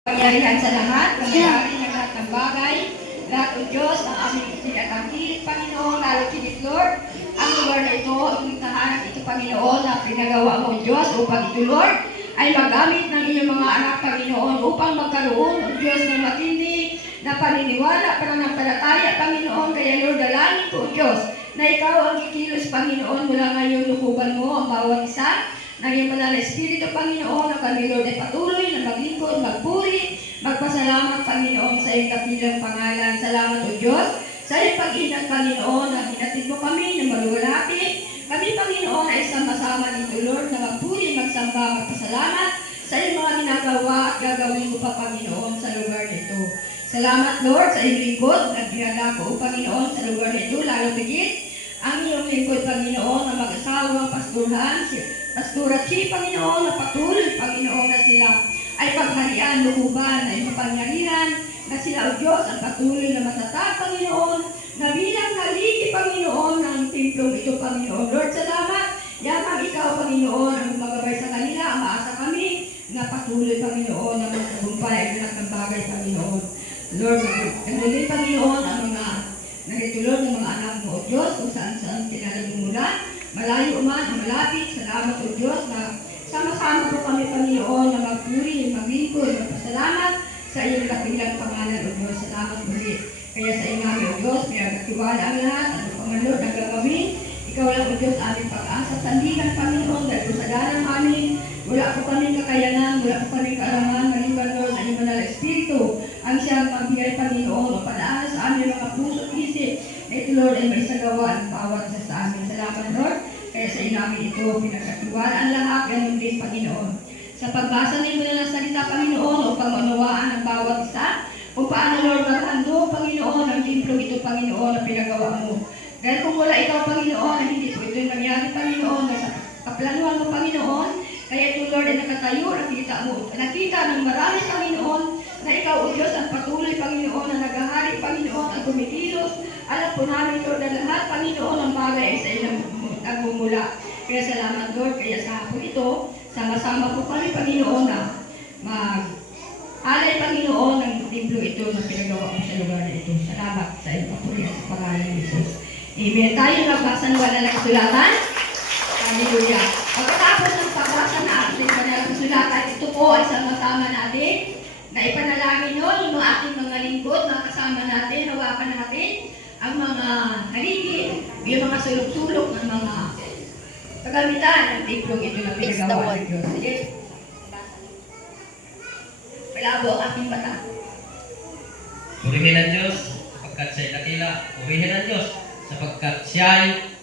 Pangyarihan sa lahat, pangyayari ng lahat ng bagay, lahat o Diyos, ang aming itinatangkilik, Panginoon, lalo tigit, Lord, ang lugar na ito, ang tahanan ito, Panginoon, na pinagawa mo, Diyos, upang ito, Lord, ay magamit ng iyong mga anak, Panginoon, upang magkaroon, o Diyos, ng matindi na paniniwala, pananampalataya, Panginoon, kaya, Lord, dalangin ko, Diyos, na ikaw ang kikilos, Panginoon, mula ngayong lukuban mo, ang bawat isa, ng iyong banal na Espiritu, Panginoon, ang kami, Lord, ay patuloy na maglingkod, magpuri, magpasalamat, Panginoon, sa iyong dakilang pangalan. Salamat, O Diyos, sa iyong pag-ingat, Panginoon, na hinatid mo kami na maluwalhati. Kami, Panginoon, ay sama-sama dito, Lord, na magpuri, magsamba, magpasalamat sa iyong mga ginagawa at gagawin mo pa, Panginoon, sa lugar nito. Salamat, Lord, sa iyong lingkod at ginagawa, Panginoon, sa lugar nito, lalo tigit ang iyong lingkod, Panginoon, na mag-asawang pasturhan, Pastora Chi, Panginoon, na patuloy, Panginoon, na sila ay pagharian, lukuban, ay mapangyarihan, na sila, O Diyos, ang patuloy na matatag, Panginoon, na bilang haligi, Panginoon, ng templong ito, Panginoon. Lord, salamat. Yamang ikaw, Panginoon, ang magabay sa kanila, ang maasa kami, na patuloy, Panginoon, na magtagumpay ang lahat ng bagay, Panginoon. Lord, nagulay, Panginoon, ang mga naritulog ng mga anak mo, O Diyos, kung saan-saan pinalagumulan, malayo man, malapit, salamat, O Diyos, na sama-sama po kami, Panginoon, na magpuri, maglingkod, magpasalamat sa iyong dakilang pangalan, O Diyos. Salamat ulit. Kaya sa inami, O Diyos, pinagkatiwala ang lahat, ano pa man, Lord, ang gagawin. Ikaw lang, O Diyos, aming pag-asa, sandigan, Panginoon, dahil po sa dalang amin, wala po kaming kakayanan, wala po kaming kaaraman, maliban, Lord, ang iyong banal na Espiritu, ang siyang magbigay, Panginoon, o palaas sa aming mga puso at isip, na ito, Lord, ay may sagawa ang bawat isa sa amin. Salamat, Lord. Kaya sa inamin ito, pinagkatiwala ang lahat, ganun din, Panginoon. Sa pagbasa na ito na ng salita, Panginoon, upang maunawaan ang bawat isa, kung paano, Lord, maghandog, Panginoon, ang templong ito, Panginoon, na pinagawa mo. Dahil kung wala ikaw, Panginoon, na hindi po ito yung nangyari, Panginoon, na sa kaplanuhan mo, Panginoon, kaya ito, Lord, ay nakatayo, nakita ng marami, Panginoon, na ikaw, O Diyos, ang patuloy, Panginoon, na naghahari, Panginoon, ang kumikilos. Alam po namin, Lord, na lahat, Panginoon, ang bagay ay sa ilang nagmumula. Kaya salamat, Lord. Kaya sa hapon ito, sama-sama po kami, Panginoon, na mag-alay, Panginoon, ng templo ito na pinagawa mo sa lugar na ito. Salamat sa iyong papurihan sa pangalan ng Jesus. Amen. Tayo magbasa ng banal na kasulatan. Hallelujah. Pagkatapos ng pagbasa na ating banal na kasulatan, ito po ay sama-sama natin na ipanalangin nyo yung mga ating mga lingkod, mga kasama natin, hawakan natin ang mga haligi, yung mga sulok-sulok ng mga kagamitan ng tiplong ito na pinagawa ng Diyos. Sige. Malabo ang aking mata. Purihin ang Diyos sapagkat siya'y dakila. Purihin ang Diyos sapagkat siya'y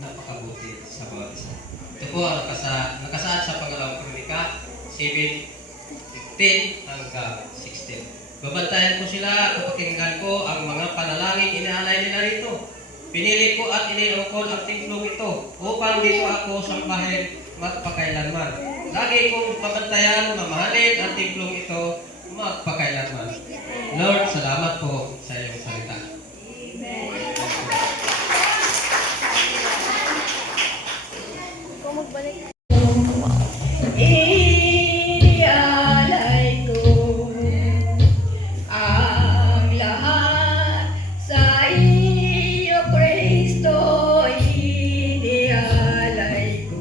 napakabuti sa bawat isa. Ito po ang nakasaad sa pangalawang kronika 7:15 hanggang 16. Babantayan ko sila, kapakinggan ko ang mga panalangin inaalay nila rito. Pinili ko at iniungkol ang templong ito upang dito ako sambahin magpakailanman. Lagi kong babantayan, mamahalin ang templong ito magpakailanman. Lord, salamat po sa iyong salita. Amen. Kung magbalik. Ialay ko ang lahat sa iyo, Kristo. Ialay ko.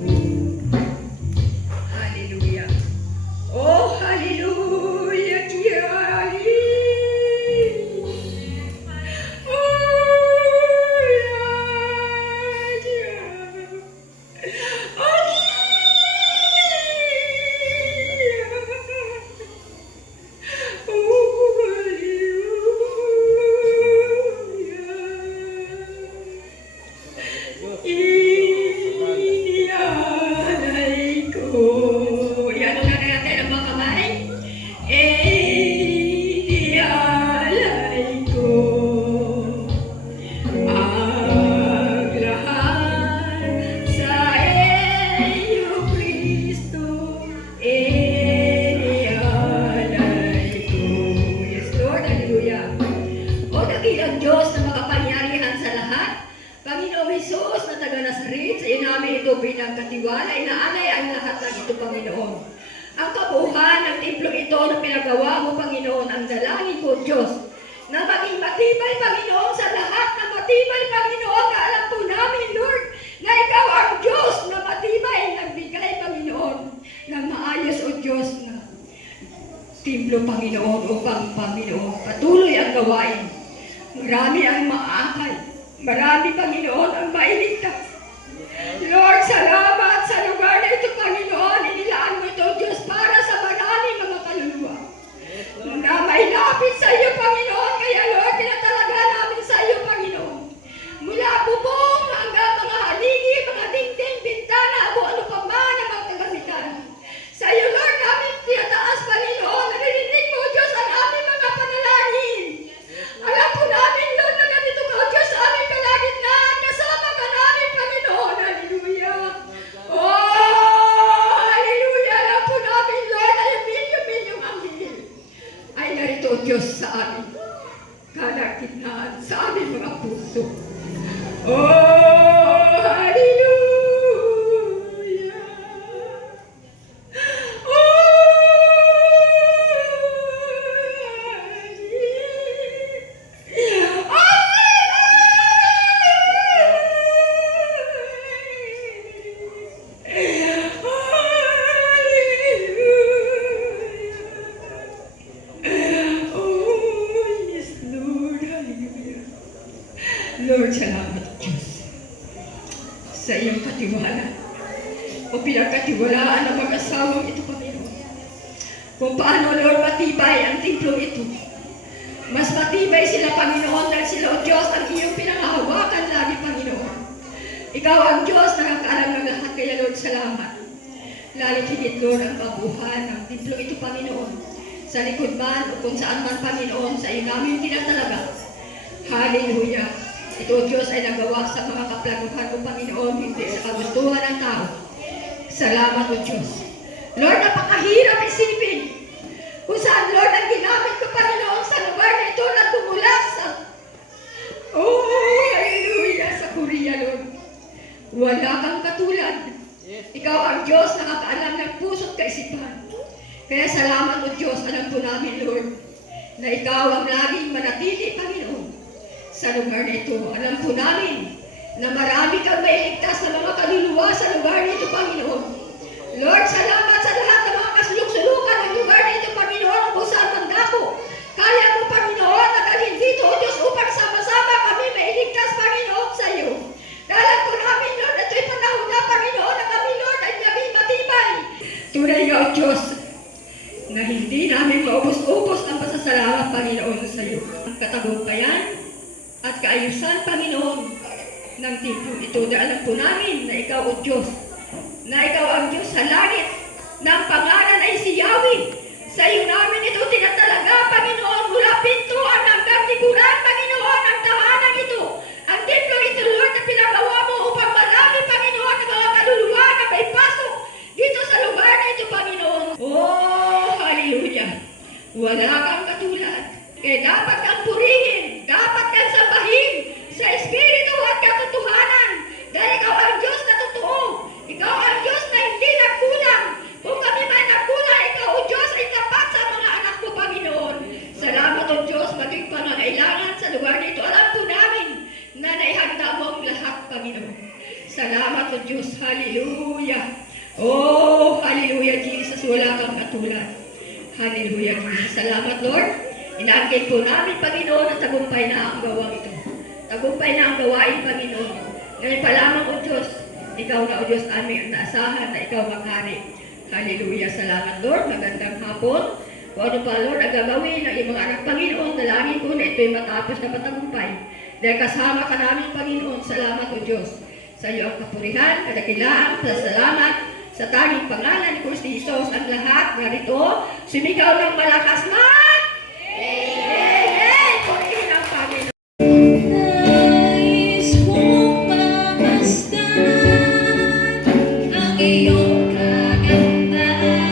Hallelujah. Oh, hallelujah. Kiyali. Ialay ko. Iano na natin ang mga kamay. Ialay ko ang lahat sa iyo, Kristo. Ialay ko. Yes, Lord. Hallelujah. O dakilang Diyos na makapangyarihan sa lahat, Panginoong Hesus na taga Nazaret, sa iyo namin ito pinagkatiwala, inaalay ang lahat ng ito, Panginoon. ang kabuuan ng templong ito na pinagawa mo, Panginoon, ang dalangin ko, Diyos, na maging matibay, Panginoon, sa lahat na matibay, Panginoon, na alam po namin, Lord, na Ikaw ang Diyos na matibay, nagbigay, Panginoon, na maayos, O Diyos, na templo, Panginoon, upang, Panginoon, patuloy ang gawain. Marami ang maakay, marami, Panginoon, ang mailigtas. Lord, salamat sa lugar na ito, Panginoon. Inilaan mo ito, Diyos, para sa marami mga kaluluwa na may lapit sa iyo, Panginoon. Kaya, Lord, tinatalaga namin sa iyo, Panginoon. Mula bubong hanggang mga haligi, mga dingding, bintana, ano pa man ang mga kagamitan. Sa iyo, Lord, namin tinataas, Panginoon. Narinig mo, Diyos, ang aming mga panalangin. Alam po namin, Lord, na ganito ka, Diyos, sa aming kalagitnaan. Kasama ka namin, Panginoon. Hallelujah. Oh, hallelujah. Alam po namin, Lord, na yung milyong anghel ay narito, Diyos, sa aming kalagitnaan, sa aming mga puso. Oh, hallelujah. Lord, salamat, Diyos, sa iyong katiwala o pinagkatiwalaan ng mag-asawang ito, Panginoon. Kung paano, Lord, matibay ang templong ito. Mas matibay sila, Panginoon, dahil sila, O Diyos, ang iyong pinangahawakan lagi, Panginoon. Ikaw ang Diyos, nakakaalam ng lahat. Kaya, Lord, salamat. Lalo higit, Lord, ang kabuuan ng templong ito, Panginoon. Sa likod man o kung saan man, Panginoon, sa iyo namin tinatalaga. Hallelujah. Ito, Diyos, ay nagawa sa mga kaplanuhan mo, Panginoon, hindi sa kagustuhan ng tao. Salamat, O Diyos. Lord, napakahirap isipin kung saan, Lord, ang ginamit ko, Panginoon, sa lugar na ito na tumulas sa hallelujah, sa Korea, Lord. Wala kang katulad. Ikaw ang Diyos na nakakaalam ng puso't kaisipan. Kaya salamat, O Diyos, alam po namin, Lord, na ikaw ang laging manatili, Panginoon, sa lugar nito. Alam po namin na marami kang mailigtas na mga kaluluwa sa lugar nito, Panginoon. Lord, salamat sa lahat ng mga kasuluk-sulukan ng lugar nito, Panginoon, kung saan man dako. Kaya mo, Panginoon, na dalhin dito, O Diyos, upang sama-sama kami mailigtas, Panginoon, sa iyo. Dahil po namin, Lord, ito'y panahon na, Panginoon, na kami, Lord, ay naging matibay. Tunay nga, O Diyos, na hindi namin maubos-ubos ang pasasalamat, Panginoon, sa iyo. Ang katagumpayan at kaayusan, Panginoon, ng templong ito. Dahil alam po namin na ikaw, O Diyos, na ikaw ang Diyos sa langit, na ang pangalan ay si Yahweh. Sa iyo namin ito tinatalaga, Panginoon, mula pintuan hanggang likuran, Panginoon, ang tahanan ito. Ang templong ito, Lord, na pinagawa mo upang marami, Panginoon, ang mga kaluluwa na may pasok dito sa lugar na ito, Panginoon. Oh, hallelujah. Wala kang katulad. Kaya dapat kang purihin, dapat kang sambahin sa Espiritu at katotohanan. Dahil ikaw ang Diyos na totoo. Ikaw ang Diyos na hindi nagkulang. Kung kami man nagkulang, ikaw, O Diyos, ay tapat sa mga anak ko, Panginoon. Salamat, O Diyos, maging pangangailangan sa lugar nito. Alam po namin na naihanda mo ang lahat, Panginoon. Salamat, O Diyos. Hallelujah. Oh, hallelujah, Jesus. Wala kang katulad. Hallelujah, Jesus. Salamat, Lord. Inaangkin po namin, Panginoon, at tagumpay na ang gawang ito. Tagumpay na ang gawain, Panginoon. Ngayon pa lamang, O Diyos, ikaw na, O Diyos, aming naasahan na ikaw maghari. Hallelujah. Salamat, Lord. Magandang hapon. Kung ano pa, Lord, ang gagawin ng iyong mga anak, Panginoon, dalangin ko na ito'y matapos na matagumpay. Dahil kasama ka namin, Panginoon. Salamat, O Diyos. Sa iyo ang kapurihan, kadakilaan, pasalamat, sa tanging pangalan ni Kristo Jesus, ang lahat narito, sumigaw ng malakas na Amen! Purihin ang Panginoon. Nais kong mamasdan ang iyong kagandahan.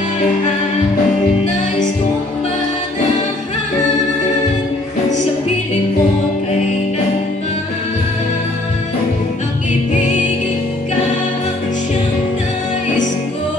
Nais kong manahan sa piling mo kailanman. Ang ibigin ka ang siyang nais ko.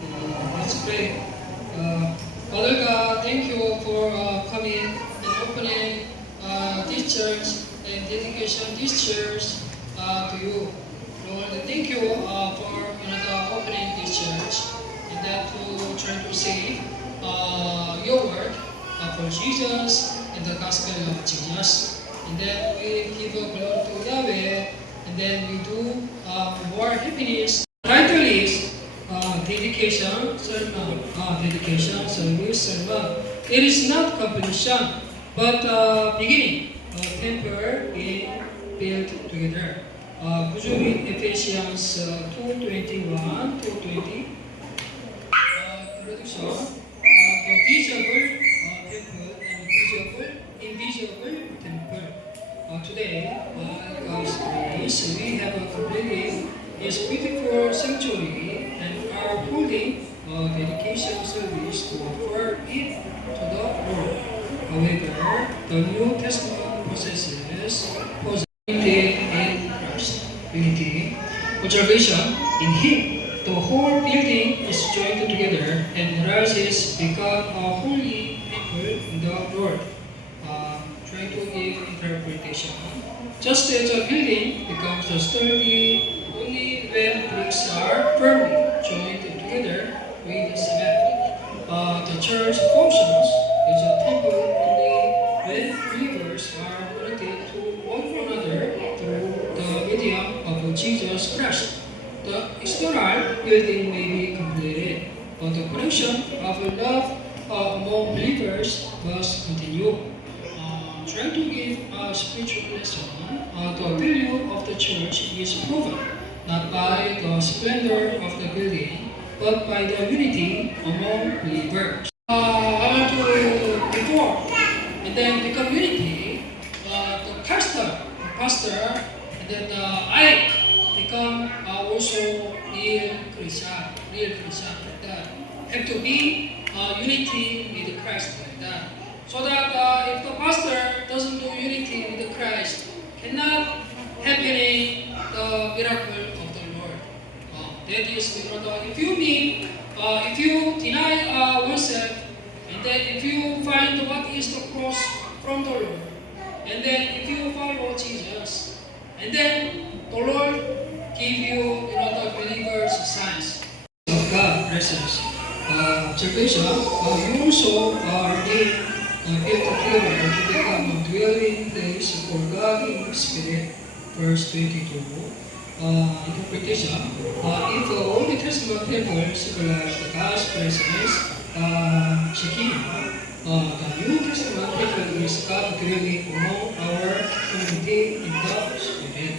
Let's pray. Father God, thank you for coming and opening this church and dedication this church to you. Lord, thank you for opening this church and that to try to say your word for Jesus and the gospel of Jesus. And then we give glory to Yahweh, and then we do more happiness. Title is dedication sermon. Dedication service sermon. It is not completion, but beginning. Temple being built together. Could you read Ephesians 2:21 to 20? Introduction. The visible temple and invisible temple. Today, by God's grace, we have completed this beautiful sanctuary and are holding a dedication service to offer it to the Lord. However, the New Testament possesses unity in Christ. Unity, observation in Him. The whole building is joined together and rises become a holy temple in the Lord. Trying to give interpretation. Just as a building becomes sturdy only when bricks are firmly joined together with cement. The church functions as a temple only when believers are connected to one another through the medium of Jesus Christ. The external building may be completed, but the connection of love among believers must continue. Trying to give a spiritual lesson, the value of the church is proven not by the splendor of the building, but by the unity among believers. I want to before, and then the community, the pastor, and then I become also real Christian, like that. Have to be unity with Christ like that. So that if the pastor doesn't do unity with Christ, cannot happening the miracle of the Lord. That is, if you mean, if you deny oneself, and then if you find what is the cross from the Lord, and then if you follow Jesus, and then the Lord give you, the believer's signs of God presence. Salvation, you also are being built together to become a dwelling place for God in Spirit. Verse 22. Interpretation. If the Old Testament temple symbolized God's presence, Shekinah, the New Testament temple is God dwelling among our community in the Spirit.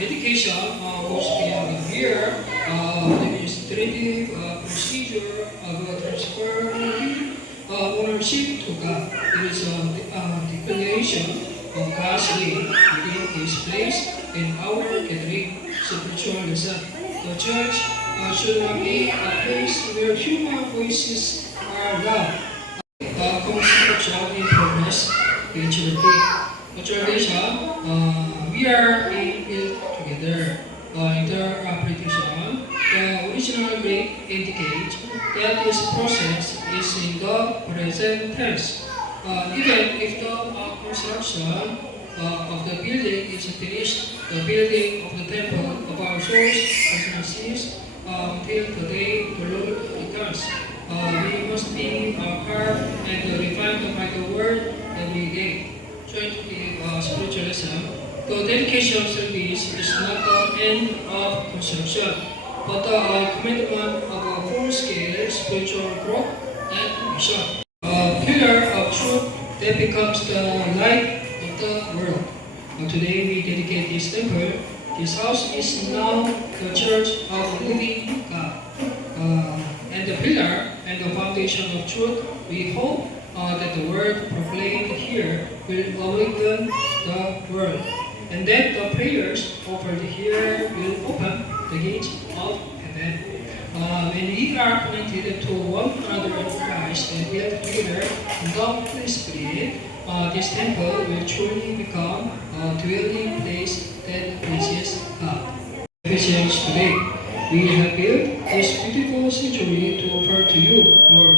Dedication was beyond here. The administrative procedure of transferring ownership to God. It is a declaration of God's will within His place in our gathering spiritual lesson. The church should not be a place where human voices are loud. Construction in progress, maturity. Observation, we are being built together. Interpretation, the original Greek indicates that this process is in the present tense. Even if the construction of the building is finished, the building of the temple of our souls does not cease until the day the Lord returns. We must be carved and refined by the word every day. Trying to give a spiritual lesson. The dedication service is not the end of construction, but the commitment of a full-scale spiritual growth and mission. A pillar of truth that becomes the light of the world. Today we dedicate this temple. This house is now the church of living God. And the pillar and the foundation of truth, we hope that the word proclaimed here will awaken the world, and that the prayers offered here will open the gates of heaven. When we are connected to one another in Christ and built together in the Holy Spirit, this temple will truly become a dwelling place that pleases God. Ephesians today. We have built this beautiful sanctuary to offer to you, Lord.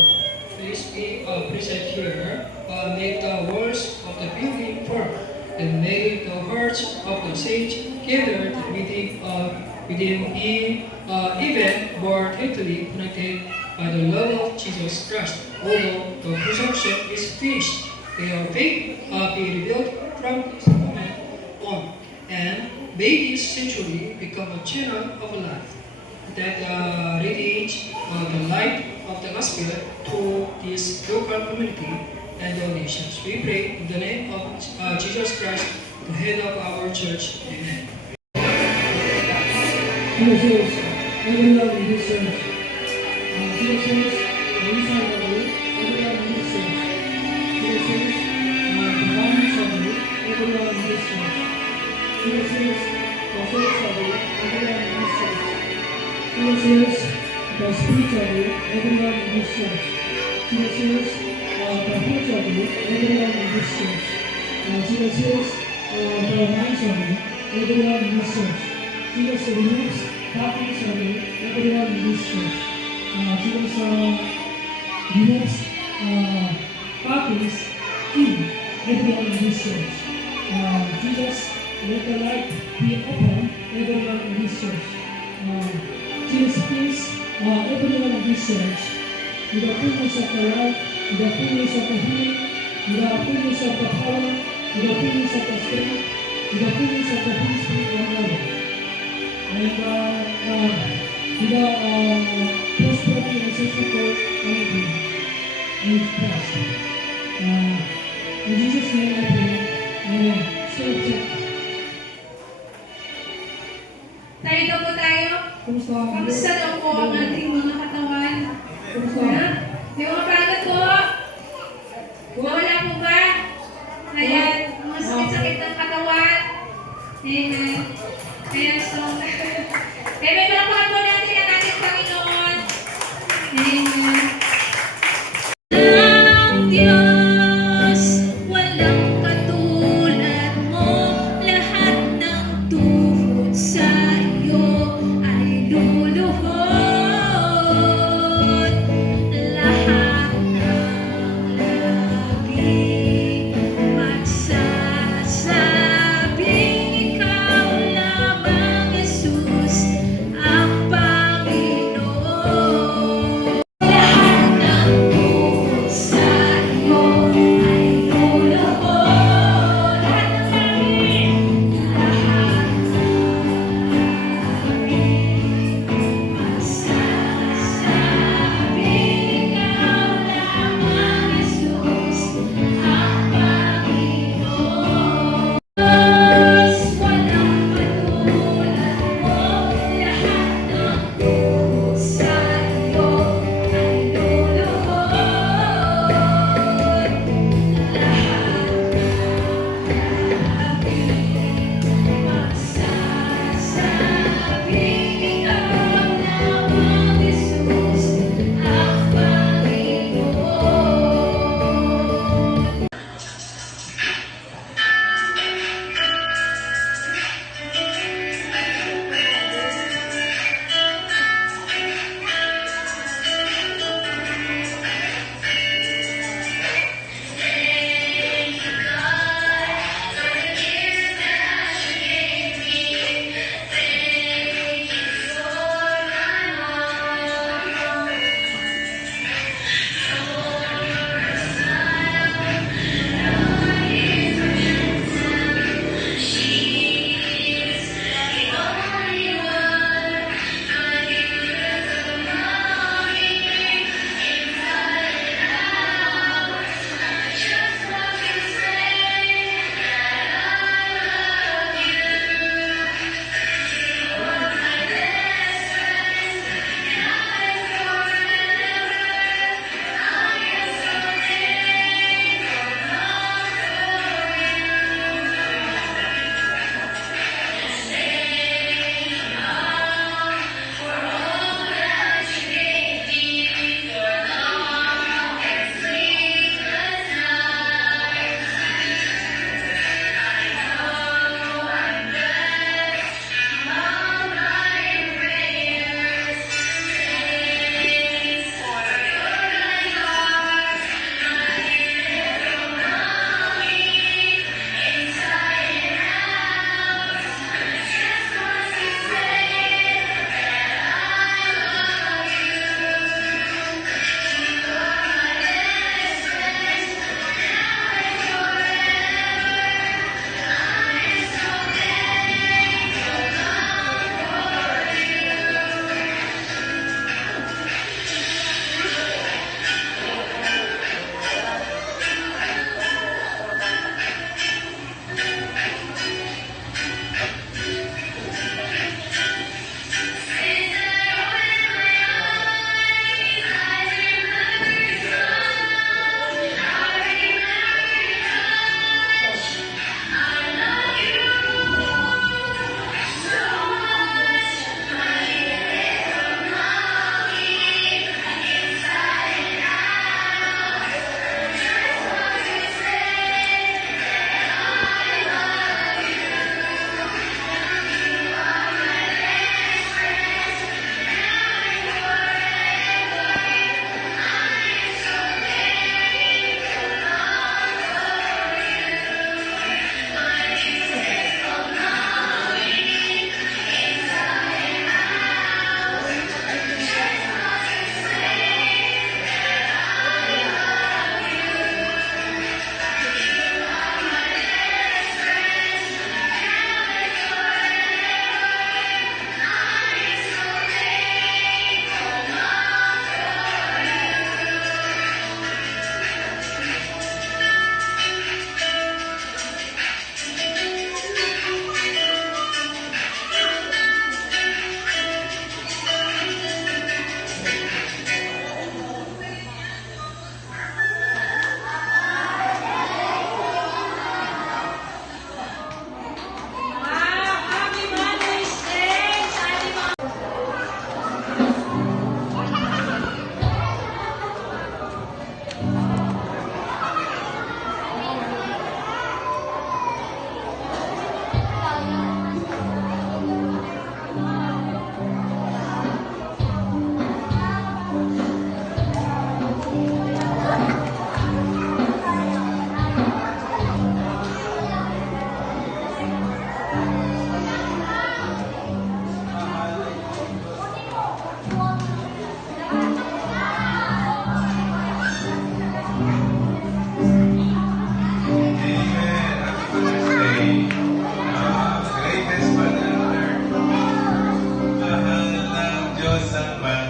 Please be present here. Make the walls of the building firm, and make the hearts of the saints gathered within even more tightly connected by the love of Jesus Christ. Although the construction is finished, may our faith be revealed from this moment on, and may this sanctuary become a channel of life that radiates the light of the gospel to this local community and the nations. We pray in the name of Jesus Christ, the head of our church. Amen. Jesus, everyone in this church. Jesus, inside of you, everyone in this church. Jesus, divine family, everyone in this church. Jesus, the faith family, everyone in this church. Jesus, the spirit family, everyone in this church. Jesus, the food family, everyone in this church. Jesus, the mind family, everyone in this church. Jesus removes darkness away, everyone in this church. Jesus removes darkness in everyone in this church. Jesus let the light be open, everyone in this church. Jesus please everyone in this church with the fullness of the light, with the fullness of the healing, with the fullness of the power, with the fullness of the strength, with the fullness of the Holy Spirit and love. And with the prosperity and successful anything in Christ. In Jesus' name I pray. Amen. So, Narito po tayo. Kamusta daw po ang ating mga katawan? Ha? May mga pagod po? Wala po ba? Ayan, mga sakit-sakit ng katawan. Amen. Ayan, so, kaya may palapakan po natin ang ating Panginoon. Amen. Ang Diyos, walang katulad mo. Lahat ng tuhod sa iyo ay luluhod. Lahat ng labi magsasabing ikaw lamang, Jesus, ang Panginoon. Lahat ng tuhod sa iyo ay luluhod. Lahat ng labi, lahat ng labi but